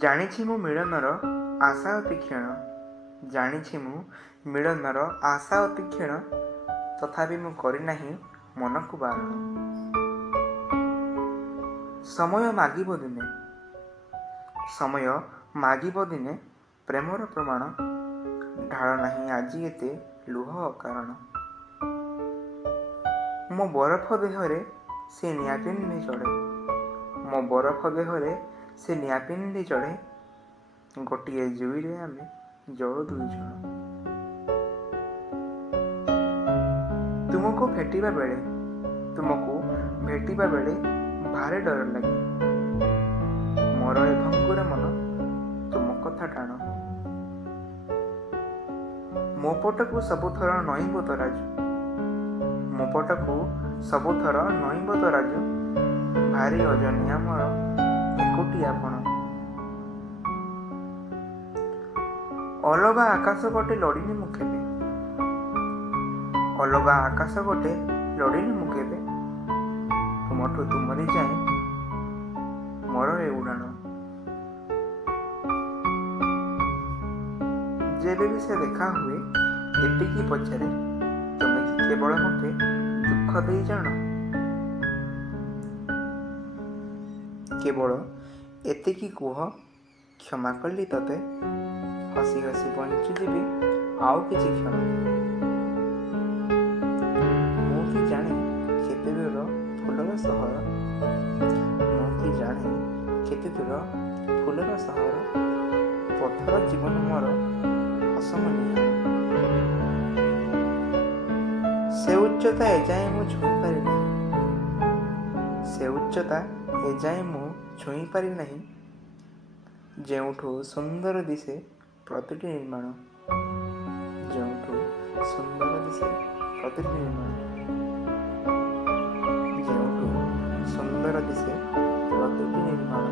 ଜାଣିଛି ମୁଁ ମିଳନର ଆଶା ଅତି କ୍ଷୀଣ, ଜାଣିଛି ମୁଁ ମିଳନର ଆଶା ଅତି କ୍ଷୀଣ, ତଥାପି ମୁଁ କରିନାହିଁ ମନକୁ ବାରଣ। ସମୟ ମାଗିବ ଦିନେ, ସମୟ ମାଗିବ ଦିନେ ପ୍ରେମର ପ୍ରମାଣ, ଢାଳ ନାହିଁ ଆଜି ଏତେ ଲୁହ ଅକାରଣ। ମୋ ବରଫ ଦେହରେ ସେ ନିଆଁ ପିଣ୍ଡି ଚଢ଼େ, ମୋ ବରଫ ଦେହରେ ସେ ନିଆଁ ପିଣ୍ଡି ଚଢ଼େ, ଗୋଟିଏ ଜୁଇରେ ଆମେ ଜଳୁ ଦୁଇ ଜଣ। ତୁମକୁ ଭେଟିବା ବେଳେ ଭାରି ଡର ଲାଗେ, ମୋର ଏ ଭଙ୍ଗୁର ମନ ତୁମ କଥା ଟାଣ। ମୋ ପଟକୁ ସବୁଥର ନଇଁବ ତରାଜୁ, ମୋ ପଟକୁ ସବୁଥର ନଇଁବ ତରାଜୁ, ଭାରି ଅଜନିଆ ମୋର ଏକୁଟିଆ ଆପଣ। ଅଲଗା ଆକାଶ ଗୋଟେ ଲୋଡ଼ିନି ମୁଁ କେବେ, ଅଲଗା ଆକାଶ ଗୋଟେ ଲୋଡ଼ିନି ମୁଁ କେବେ, ତୁମଠୁ ତୁମରି ଯାଏ ମୋର ଏ ଉଡ଼ାଣ। ଯେବେ ବି ସେ ଦେଖା ହୁଏ ଏତିକି ପଚାରେ, ତୁମେ କି କେବଳ ମୋତେ ଦୁଃଖ ଦେଇ ଜାଣ। କେବଳ ଏତିକି କୁହ କ୍ଷମା କଲି ତତେ, ହସି ହସି ବଞ୍ଚିଯିବି ଆଉ କିଛି କ୍ଷଣ। ମୁଁ କି ଜାଣେ କେତେ ଦୂର ଫୁଲର ସହର, ମୁଁ କି ଜାଣେ କେତେ ଦୂର ଫୁଲର ସହର, ପଥର ଜୀବନ ମୋର ହସ ନିହାଣ। ସେ ଉଚ୍ଚତା ଏଯାଏଁ ମୁଁ ଛୁଇଁ ପାରିନାହିଁ, ସେ ଉଚ୍ଚତା ଏଯାଏଁ ମୁଁ ଛୁଇଁ ପାରିନାହିଁ, ଯେଉଁଠୁ ସୁନ୍ଦର ଦିଶେ ପ୍ରତିଟି ନିର୍ମାଣ, ଯେଉଁଠୁ ସୁନ୍ଦର ଦିଶେ ପ୍ରତିଟି ନିର୍ମାଣ, ଯେଉଁଠୁ ସୁନ୍ଦର ଦିଶେ ପ୍ରତିଟି ନିର୍ମାଣ।